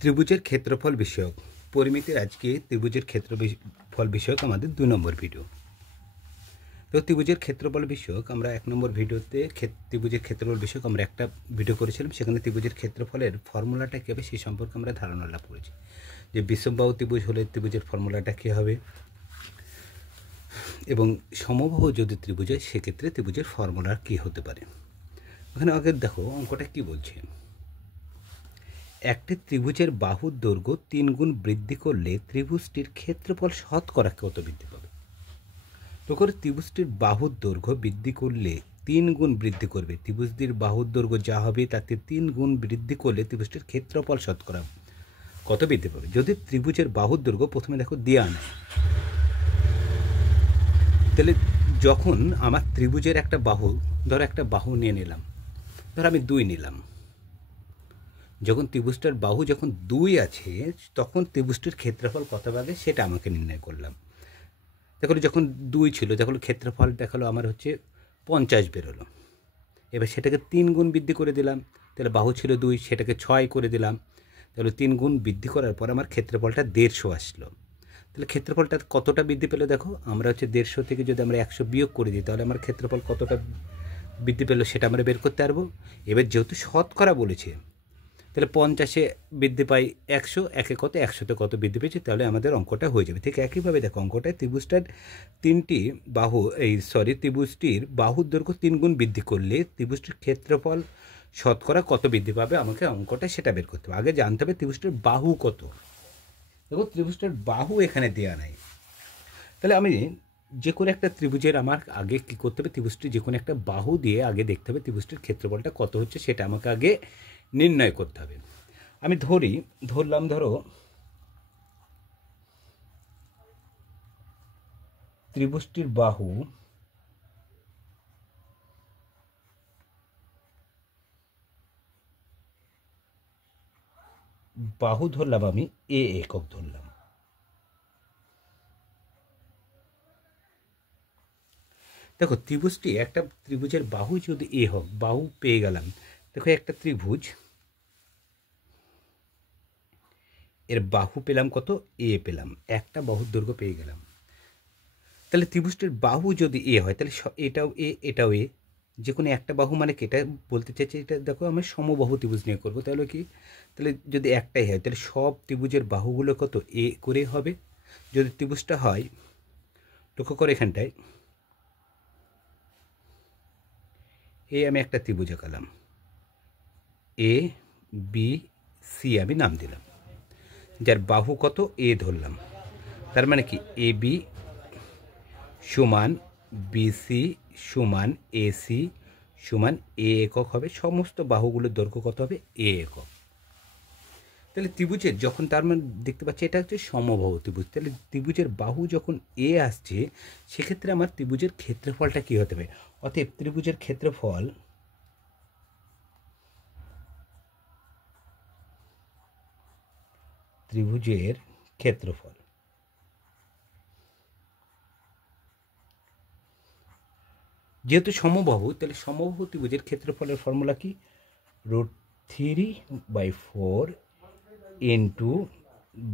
ত্রিভুজের ক্ষেত্রফল বিষয়ক পরিমিতির আজকে ত্রিভুজের ক্ষেত্রফল বিষয়ক আমাদের 2 নম্বর ভিডিও। তো ত্রিভুজের ক্ষেত্রফল বিষয়ক আমরা 1 নম্বর ভিডিওতে ত্রিভুজের ক্ষেত্রফল বিষয়ক আমরা একটা ভিডিও করেছিলাম, সেখানে ত্রিভুজের ক্ষেত্রফলের ফর্মুলাটা কী হবে সেই সম্পর্কে আমরা ধারণা লাভ করেছি। যে বিষমবাহু ত্রিভুজ হলে ত্রিভুজের ফর্মুলাটা কী হবে এবং সমবাহু যদি ত্রিভুজ হয় সেক্ষেত্রে ত্রিভুজের ফর্মুলা কী হতে পারে। ওখানে আগে দেখো অঙ্কটা কী বলছে। একটি ত্রিভুজের বাহুর দৈর্ঘ্য 3 গুণ বৃদ্ধি করলে ত্রিভুজটির ক্ষেত্রফল শতকরা কত বৃদ্ধি পাবে? তো করে ত্রিভুজটির বাহুর দৈর্ঘ্য বৃদ্ধি করলে 3 গুণ বৃদ্ধি করবে, ত্রিভুজটির বাহুর দৈর্ঘ্য যা হবে তাতে 3 গুণ বৃদ্ধি করলে ত্রিভুজটির ক্ষেত্রফল শতকরা কত বৃদ্ধি পাবে। যদি ত্রিভুজের বাহুর দৈর্ঘ্য প্রথমে দেখো দেওয়া নেই, তাহলে যখন আমার ত্রিভুজের একটা বাহু নিয়ে নিলাম, ধর আমি 2 নিলাম, যখন ত্রিভুজটার বাহু যখন 2 আছে তখন ত্রিভুজটির ক্ষেত্রফল কত পাবে সেটা আমাকে নির্ণয় করলাম। দেখো যখন 2 ছিল তখন ক্ষেত্রফল দেখালো আমার হচ্ছে 50 বেরোলো। এবার সেটাকে 3 গুণ বৃদ্ধি করে দিলাম, তাহলে বাহু ছিল 2, সেটাকে 6 করে দিলাম, তাহলে 3 গুণ বৃদ্ধি করার পর আমার ক্ষেত্রফলটা 150 আসলো। তাহলে ক্ষেত্রফলটা কতটা বৃদ্ধি পেলো দেখো, আমরা হচ্ছে 150 থেকে যদি আমরা 100 বিয়োগ করে দিই তাহলে আমার ক্ষেত্রফল কতটা বৃদ্ধি পেলো সেটা আমরা বের করতে পারবো। এবার যেহেতু শতকরা বলেছে তাহলে 50-এ বৃদ্ধি পাই 100, একে কত 100-তে কত বৃদ্ধি পেয়েছে, তাহলে আমাদের অঙ্কটা হয়ে যাবে। ঠিক একইভাবে দেখো অঙ্কটায় ত্রিভুজটির বাহুর দৈর্ঘ্য 3 গুণ বৃদ্ধি করলে ত্রিভুজটির ক্ষেত্রফল শতকরা কত বৃদ্ধি পাবে, আমাকে অঙ্কটা সেটা বের করতে হবে। আগে জানতে হবে ত্রিভুজটির বাহু কত। দেখো ত্রিভুজটির বাহু এখানে দেওয়া নাই, তাহলে আমি যে কোনো একটা ত্রিভুজের আমার আগে কী করতে হবে, ত্রিভুজটির যে কোনো একটা বাহু দিয়ে আগে দেখতে হবে ত্রিভুজটির ক্ষেত্রফলটা কত হচ্ছে সেটা আমাকে আগে নির্ণয় করতে হবে। আমি ধরলাম ধরো ত্রিভুজটির বাহু ধরলাম আমি এ একক ধরলাম। দেখো ত্রিভুজের বাহু যদি এ হোক, বাহু পেয়ে গেলাম। দেখো একটা ত্রিভুজ, এর বাহু পেলাম কত, এ পেলাম, একটা বাহুর দৈর্ঘ্য পেয়ে গেলাম। তাহলে ত্রিভুজটির বাহু যদি এ হয় তাহলে এটাও এ, যে কোনো একটা বাহু মানে কি, এটা বলতে চাইছি এটা দেখো আমি সমবাহু ত্রিভুজ নিয়ে করবো। তাহলে কি, তাহলে যদি একটাই হয় তাহলে সব ত্রিভুজের বাহুগুলো কত এ করে হবে। যদি ত্রিভুজটা হয়, লক্ষ্য করে এখানটায় আমি একটা ত্রিভুজ আঁকালাম, এ বি সি আমি নাম দিলাম, যার বাহু কত এ ধরলাম। তার মানে কি এ বি সমান বিসি সমান এসি সমান এ একক হবে, সমস্ত বাহুগুলোর দৈর্ঘ্য কত হবে এ একক। তাহলে ত্রিভুজের যখন, তার মানে দেখতে পাচ্ছি এটা হচ্ছে সমবাহু ত্রিভুজ, তাহলে ত্রিভুজের বাহু যখন এ আসছে সেক্ষেত্রে আমার ত্রিভুজের ক্ষেত্রফলটা কী হতে হবে। অতএব ত্রিভুজের ক্ষেত্রফল যেহেতু সমবাহু, তাহলে সমবাহু ত্রিভুজের ক্ষেত্রফলের ফর্মুলা কি, √3/4 ইন্টু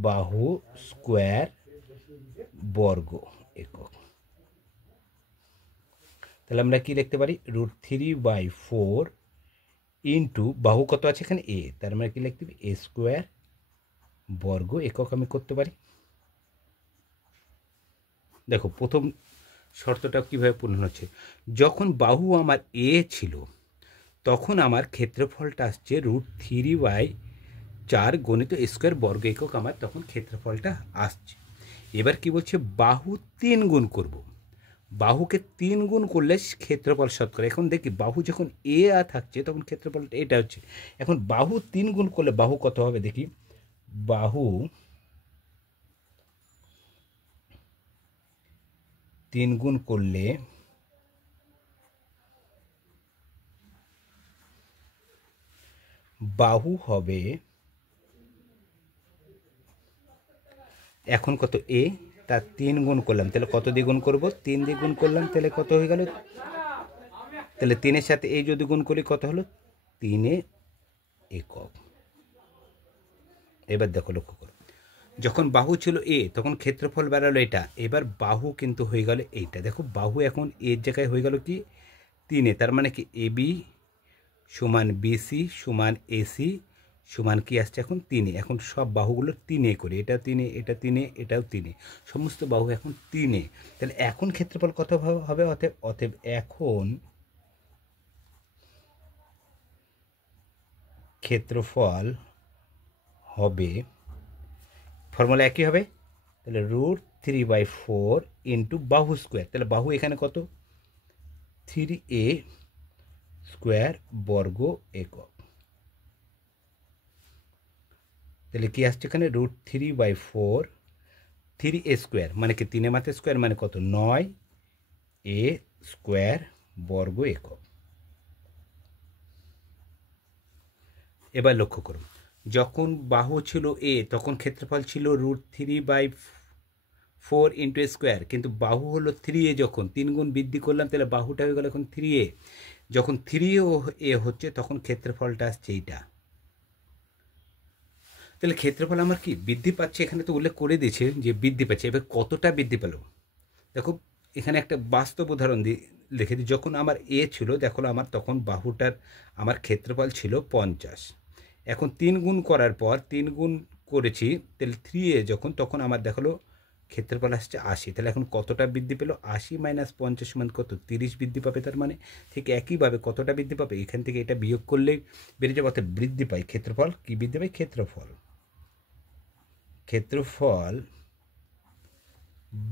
বাহু স্কোয়ার বর্গ একক। তাহলে আমরা কি লিখতে পারি, √3/4 ইন্টু বাহু কত আছে এখানে এ, তার মানে কি লিখতে পারি এ স্কোয়ার বর্গ একক আমি করতে পারি। দেখো প্রথম শর্তটা কীভাবে পূর্ণ হচ্ছে, যখন বাহু আমার এ ছিল তখন আমার ক্ষেত্রফলটা আসছে √3/4 গণিত স্কোয়ার বর্গ একক, আমার তখন ক্ষেত্রফলটা আসছে। এবার কি বলছে, বাহু 3 গুণ করব, বাহুকে 3 গুণ করলে ক্ষেত্রফল শতকরা। এখন দেখি বাহু যখন এ থাকছে তখন ক্ষেত্রফলটা এটা হচ্ছে, এখন বাহু 3 গুণ করলে বাহু কত হবে দেখি, বাহু 3 গুণ করলে বাহু হবে এখন কত এ, তার 3 গুণ করলাম, তাহলে কত দিয়ে গুণ করবো, 3 দিয়ে গুণ করলাম, তাহলে কত হয়ে গেল, তাহলে 3-এর সাথে এই যদি গুণ করি কত হলো 3 একক। এবার দেখো, লক্ষ্য করো, যখন বাহু ছিল এ তখন ক্ষেত্রফল বেড়ালো এটা, এবার বাহু কিন্তু হয়ে গেল এইটা। দেখো বাহু এখন এর জায়গায় হয়ে গেল কি 3, তার মানে কি এবি সমান বিসি সমান এসি সমান কি আসছে এখন 3। এখন সব বাহুগুলো 3 করে, এটা 3, এটা 3, এটাও 3, সমস্ত বাহু এখন 3। তাহলে এখন ক্ষেত্রফল কত হবে? অতএব অতএব এখন ক্ষেত্রফল হবে, ফর্মুলা একই হবে, তাহলে √3/4 ইন্টু বাহু স্কোয়ার। তাহলে বাহু এখানে কত? 3a স্কোয়ার বর্গ একক। তাহলে কি আসছে এখানে? √3/4, 3a স্কোয়ার মানে কি 3 মাত্রা স্কোয়ার মানে কত? 9a স্কোয়ার বর্গ একক। এবার লক্ষ্য করুন, যখন বাহু ছিল এ তখন ক্ষেত্রফল ছিল √3/4 ইন্টু স্কোয়ার, কিন্তু বাহু হলো 3a, যখন 3 গুণ বৃদ্ধি করলাম তাহলে বাহুটা হয়ে গেল এখন 3a। যখন 3a হচ্ছে তখন ক্ষেত্রফলটা আসছে এইটা। তাহলে ক্ষেত্রফল আমার কি বৃদ্ধি পাচ্ছে, এখানে তো উল্লেখ করে দিয়েছে যে বৃদ্ধি পাচ্ছে। এবার কতটা বৃদ্ধি পেল দেখো, এখানে একটা বাস্তব উদাহরণ লিখে দিই। যখন আমার এ ছিল, দেখো আমার তখন বাহুটার আমার ক্ষেত্রফল ছিল 50। এখন 3 গুণ করার পর 3 গুণ করেছি, তাহলে 3a যখন, তখন আমার দেখালো ক্ষেত্রফল আসছে 80। তাহলে এখন কতটা বৃদ্ধি পেল? 80 মাইনাস 50 সমান কত? 30 বৃদ্ধি পাবে। তার মানে ঠিক একইভাবে কতটা বৃদ্ধি পাবে? এখান থেকে এটা বিয়োগ করলেই বেড়ে যাবে, অর্থাৎ বৃদ্ধি পায় ক্ষেত্রফল। কি বৃদ্ধি পায়? ক্ষেত্রফল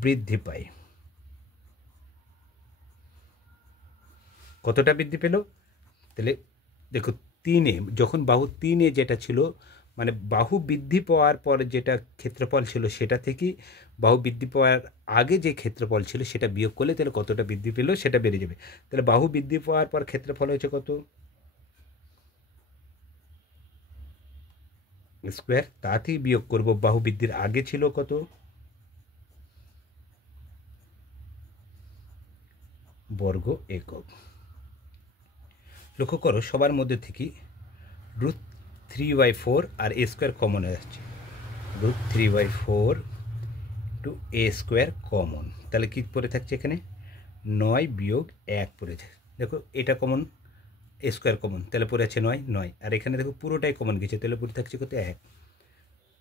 বৃদ্ধি পায়। কতটা বৃদ্ধি পেল? তাহলে দেখো 3-এ, যখন বাহু 3-এ যেটা ছিল, মানে বাহু বৃদ্ধি পাওয়ার পর যেটা ক্ষেত্রফল ছিল সেটা থেকে বাহু বৃদ্ধি পাওয়ার আগে যে ক্ষেত্রফল ছিল সেটা বিয়োগ করলে তাহলে কতটা বৃদ্ধি পেল সেটা বেড়ে যাবে। তাহলে বাহু বৃদ্ধি পাওয়ার পর ক্ষেত্রফল হয়েছে কত? স্কোয়ার। তা থেকে বিয়োগ করব বাহু বৃদ্ধির আগে ছিল কত? বর্গ একক। লক্ষ্য করো, সবার মধ্যে থেকে √3/4 আর a স্কোয়ার কমন আসছে। √3/4 টু a স্কোয়ার কমন, তাহলে কি পড়ে থাকছে এখানে? 9 বিয়োগ 1 পড়ে থাকে। দেখো এটা কমন, এ স্কোয়ার কমন, তাহলে পড়ে আছে 9, আর এখানে দেখো পুরোটাই কমন গেছে, তাহলে পড়ে থাকছে কত? 1।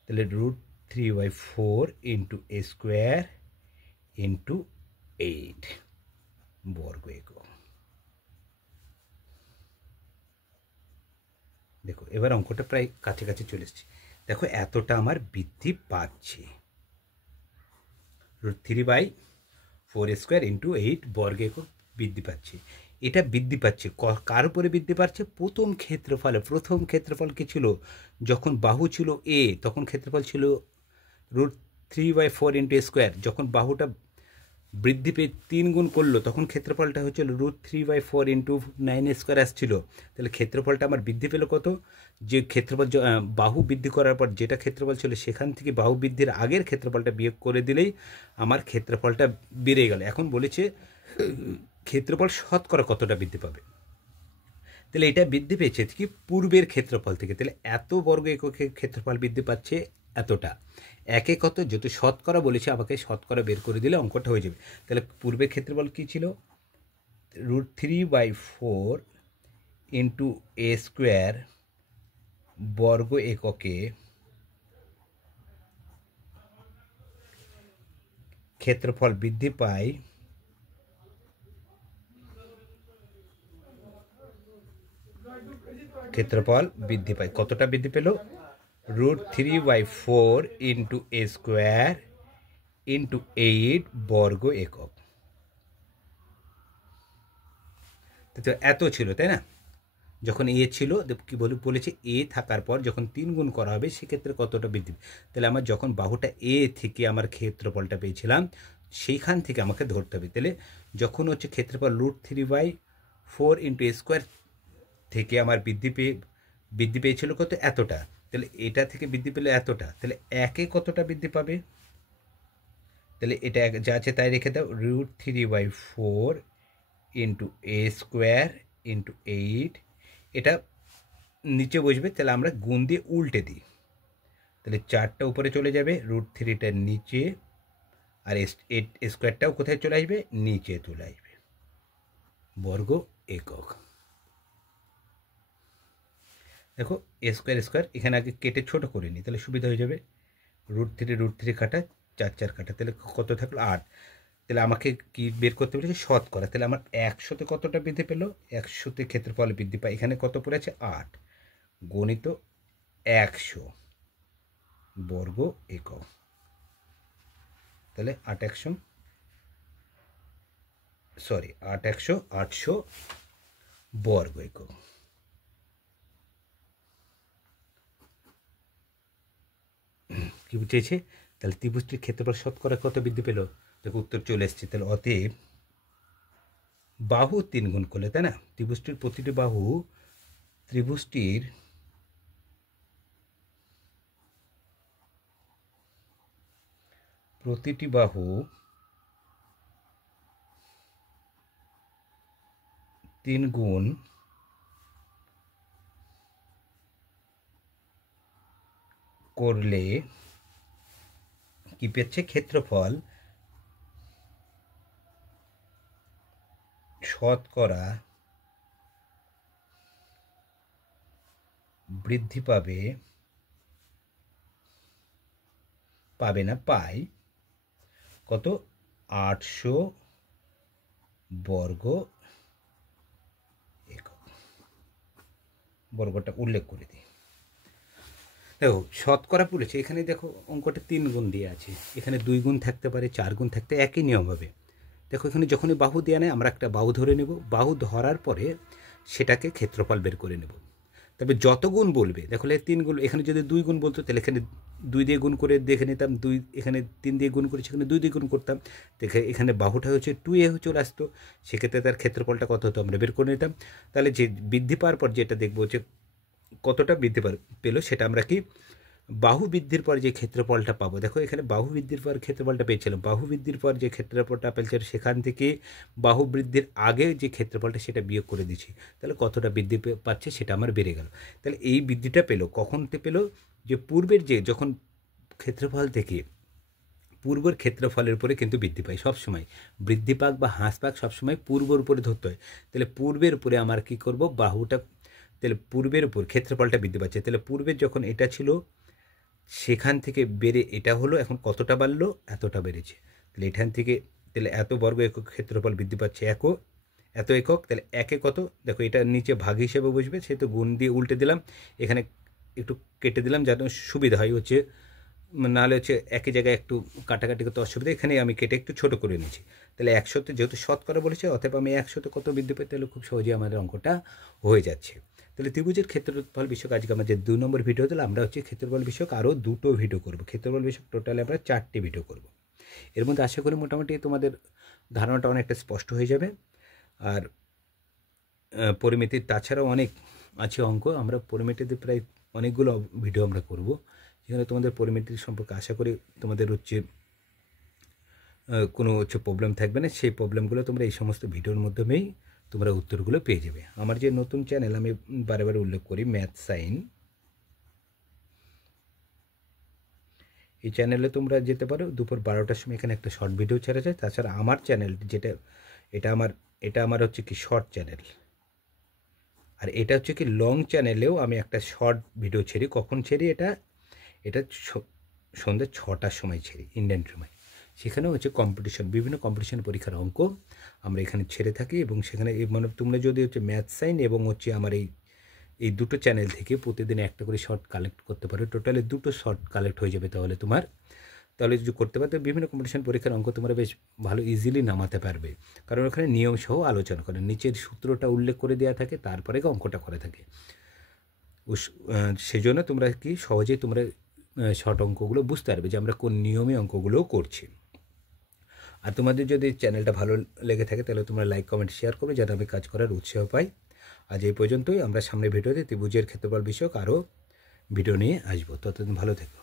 তাহলে √3/4 ইন্টু a স্কোয়ার ইন্টু 8 বর্গ একক। দেখো এবার অঙ্কটা প্রায় কাছাকাছি চলে এসেছে। দেখো এতটা আমার বৃদ্ধি পাচ্ছে, √3/4² ইন্টু 8 বর্গ একক বৃদ্ধি পাচ্ছে। এটা বৃদ্ধি পাচ্ছে কার উপরে বৃদ্ধি পাচ্ছে? প্রথম ক্ষেত্রফলে। প্রথম ক্ষেত্রফল কি ছিল? যখন বাহু ছিল এ তখন ক্ষেত্রফল ছিল √3/4 ইন্টু স্কোয়ার। যখন বাহুটা বৃদ্ধি পেয়ে 3 গুণ করলো তখন ক্ষেত্রফলটা হচ্ছিল √3/4 ইন্টু 9 স্কোয়ার আসছিল। তাহলে ক্ষেত্রফলটা আমার বৃদ্ধি পেল কত? যে ক্ষেত্রফল বাহু বৃদ্ধি করার পর যেটা ক্ষেত্রফল ছিল সেখান থেকে বাহু বৃদ্ধির আগের ক্ষেত্রফলটা বিয়োগ করে দিলেই আমার ক্ষেত্রফলটা বেড়ে গেল। এখন বলেছে ক্ষেত্রফল শতকরা কতটা বৃদ্ধি পাবে। তাহলে এটা বৃদ্ধি পেয়েছে কি পূর্বের ক্ষেত্রফল থেকে। তাহলে এত বর্গ এককের ক্ষেত্রফল বৃদ্ধি পাচ্ছে এতটা। একে কত? যেহেতু শতকরা বলেছে আমাকে শতকরা বের করে দিলে অঙ্কটা হয়ে যাবে। তাহলে পূর্বের ক্ষেত্রফল কী ছিল? √3/4 ইন্টু a স্কোয়ার বর্গ এককে ক্ষেত্রফল বৃদ্ধি পায় কতটা বৃদ্ধি পেল? √3/4 ইন্টু a স্কোয়ার ইন্টু 8 বর্গ একক। তো এত ছিল, তাই না? যখন এ ছিল কি বলেছে এ থাকার পর যখন 3 গুণ করা হবে সেক্ষেত্রে কতটা বৃদ্ধি। তাহলে আমার যখন বাহুটা এ থেকে আমার ক্ষেত্রফলটা পেয়েছিলাম সেইখান থেকে আমাকে ধরতে হবে। তাহলে যখন হচ্ছে ক্ষেত্রফল √3/4 ইন্টু a স্কোয়ার থেকে আমার বৃদ্ধি পেয়েছিল কত? এতটা। তাহলে এটা থেকে বৃদ্ধি পেলে এতটা, তাহলে একে কতটা বৃদ্ধি পাবে? তাহলে এটা যা আছে তাই রেখে দাও, √3/4 ইন্টু a স্কোয়ার ইন্টু 8, এটা নিচে বসবে। তাহলে আমরা গুণ দিয়ে উল্টে দিই, তাহলে 4টা উপরে চলে যাবে, √3টা নিচে, আর স্কোয়ারটাও কোথায় চলে আসবে, নিচে চলে আসবে, বর্গ একক। দেখো স্কোয়ার স্কোয়ার এখানে আগে কেটে ছোট করে নিই, তাহলে সুবিধা হয়ে যাবে। √3 কাটা, 4 4 কাটা, তাহলে কত থাকলো 8। তাহলে আমাকে কি বের করতে বলেছে, শতকরা। তাহলে আমার 100তে কতটা বৃদ্ধি পেলো, 100তে ক্ষেত্রফল বৃদ্ধি পায়, এখানে কত পড়ে আছে 8 গণিত 100 বর্গ একক। তাহলে 800 বর্গ একক। কি বুঝেছে? তাহলে ত্রিভুজটির ক্ষেত্রফল শতকরা কত বৃদ্ধি পেল, দেখো উত্তর চলে এসছে। তাহলে অতএব বাহু 3 গুণ করলে, তাই না, ত্রিভুজটির প্রতিটি বাহু, ত্রিভুজটির প্রতিটি বাহু 3 গুণ করলে কি পেয়েছে, ক্ষেত্রফল শতকরা বৃদ্ধি পাবে না, পাই কত, 800 বর্গ একক। বর্গটা উল্লেখ করে দিই। দেখো শতকরা বলেছে, এখানে দেখো অঙ্কটা 3 গুণ দিয়ে আছে, এখানে 2 গুণ থাকতে পারে, 4 গুণ থাকতে, একই নিয়ম হবে। দেখো এখানে যখনই বাহু দেওয়া নেয় আমরা একটা বাহু ধরে নেব, বাহু ধরার পরে সেটাকে ক্ষেত্রফল বের করে নেব। তবে যত গুণ বলবে, দেখো 3 গুণ, এখানে যদি 2 গুণ বলতো তাহলে এখানে 2 দিয়ে গুণ করে দেখে নিতাম, 2 এখানে 3 দিয়ে গুণ করেছি, এখানে 2 দিয়ে গুণ করতাম, দেখে এখানে বাহুটা হচ্ছে 2a চলে আসতো, সেক্ষেত্রে তার ক্ষেত্রফলটা কত হতো আমরা বের করে নিতাম। তাহলে যে বৃদ্ধি পাওয়ার পর যেটা দেখবো যে কতটা বৃদ্ধি পেলো, সেটা আমরা কি বাহু বৃদ্ধির পর যে ক্ষেত্রফলটা পাবো। দেখো এখানে বাহু বৃদ্ধির পর ক্ষেত্রফলটা পেয়েছিলাম, বাহু বৃদ্ধির পর যে ক্ষেত্রফলটা পেয়েছিলাম সেখান থেকে বাহু বৃদ্ধির আগে যে ক্ষেত্রফলটা সেটা বিয়োগ করে দিচ্ছি, তাহলে কতটা বৃদ্ধি পাচ্ছে সেটা আমার বেড়ে গেল। তাহলে এই বৃদ্ধিটা পেলো কখন পেলো, যে পূর্বের যে যখন ক্ষেত্রফল থেকে পূর্বের ক্ষেত্রফলের উপরে কিন্তু বৃদ্ধি পায় সবসময়, বৃদ্ধি পাক বা হ্রাস পাক সবসময় পূর্বের উপরে ধরতে হয়। তাহলে পূর্বের উপরে আমার কি করব, বাহুটা, তাহলে পূর্বের উপর ক্ষেত্রফলটা বৃদ্ধি পাচ্ছে, তাহলে পূর্বের যখন এটা ছিল সেখান থেকে বেড়ে এটা হলো, এখন কতটা বাড়লো, এতটা বেড়েছে। তাহলে এখান থেকে তাহলে এত বর্গ একক ক্ষেত্রফল বৃদ্ধি পাচ্ছে, এত একক, তাহলে একে কত, দেখো এটা নিচে ভাগ হিসেবে বসবে, সেহেতু গুণ দিয়ে উল্টে দিলাম, এখানে একটু কেটে দিলাম যাতে সুবিধা হয়, হচ্ছে নাহলে হচ্ছে একই জায়গায় একটু কাটাকাটি করতে অসুবিধা, এখানে আমি কেটে একটু ছোটো করে নিয়েছি। তাহলে 100তে যেহেতু শতকরা বলেছে, অতএব আমি 100তে কত বৃদ্ধি পাই, তাহলে খুব সহজেই আমাদের অঙ্কটা হয়ে যাচ্ছে। তাহলে ত্রিভুজের ক্ষেত্রফল বিষয়ক আজকে আমরা যে 2 নম্বর ভিডিও দিলাম, আমরা হচ্ছে ক্ষেত্রফল বিষয়ক আরও 2টো ভিডিও করবো, ক্ষেত্রফল বিষয়ক টোটালে আমরা 4টে ভিডিও করব। এর মধ্যে আশা করি মোটামুটি তোমাদের ধারণাটা অনেকটা স্পষ্ট হয়ে যাবে। আর পরিমিতির তাছাড়াও অনেক আছে অঙ্ক, আমরা পরিমিতিতে প্রায় অনেকগুলো ভিডিও আমরা করব, যেখানে তোমাদের পরিমিতির সম্পর্কে আশা করি তোমাদের হচ্ছে কোনো হচ্ছে প্রবলেম থাকবে না, সেই প্রবলেমগুলো তোমরা এই সমস্ত ভিডিওর মাধ্যমেই তোমরা উত্তরগুলো পেয়ে যাবে। আমার যে নতুন চ্যানেল আমি বারে বারে উল্লেখ করি, ম্যাথ সাইন, এই চ্যানেলে তোমরা যেতে পারো, দুপুর 12টার সময় এখানে একটা শর্ট ভিডিও ছেড়ে যায়। তাছাড়া আমার চ্যানেল যেটা, এটা আমার হচ্ছে কি শর্ট চ্যানেল, আর এটা হচ্ছে কি লং চ্যানেলেও আমি একটা শর্ট ভিডিও ছেড়ি। কখন ছেড়ি, এটা সন্ধ্যে 6টার সময় ছেড়ি ইন্ডিয়ান সময়। সেখানেও হচ্ছে কম্পিটিশন, বিভিন্ন কম্পিটিশন পরীক্ষার অঙ্ক আমরা এখানে ছেড়ে থাকি, এবং সেখানে মানে তোমরা যদি হচ্ছে ম্যাথ সাইন এবং হচ্ছে আমার এই দুটো চ্যানেল থেকে প্রতিদিন একটা করে শর্ট কালেক্ট করতে পারো, টোটালি 2টো শর্ট কালেক্ট হয়ে যাবে। তাহলে যদি করতে পারো, বিভিন্ন কম্পিটিশন পরীক্ষার অঙ্ক তোমরা বেশ ভালো ইজিলি নামাতে পারবে, কারণ ওখানে নিয়ম সহ আলোচনা করে, নিচের সূত্রটা উল্লেখ করে দেওয়া থাকে, তারপরে অঙ্কটা করে থাকে। সেজন্য তোমরা কি সহজেই তোমরা শর্ট অঙ্কগুলো বুঝতে পারবে যে আমরা কোন নিয়মে অঙ্কগুলো করছি। আর তোমাদের যদি চ্যানেলটা ভালো লেগে থাকে তাহলে তোমরা লাইক, কমেন্ট, শেয়ার করবে, যাতে আমি কাজ করার উৎসাহ পাই। আজ এই পর্যন্তই, আমরা সামনের ভিডিওতে ত্রিভুজের ক্ষেত্রফল বিষয়ক আরও ভিডিও নিয়ে আসবো। ততদিন ভালো থেকো।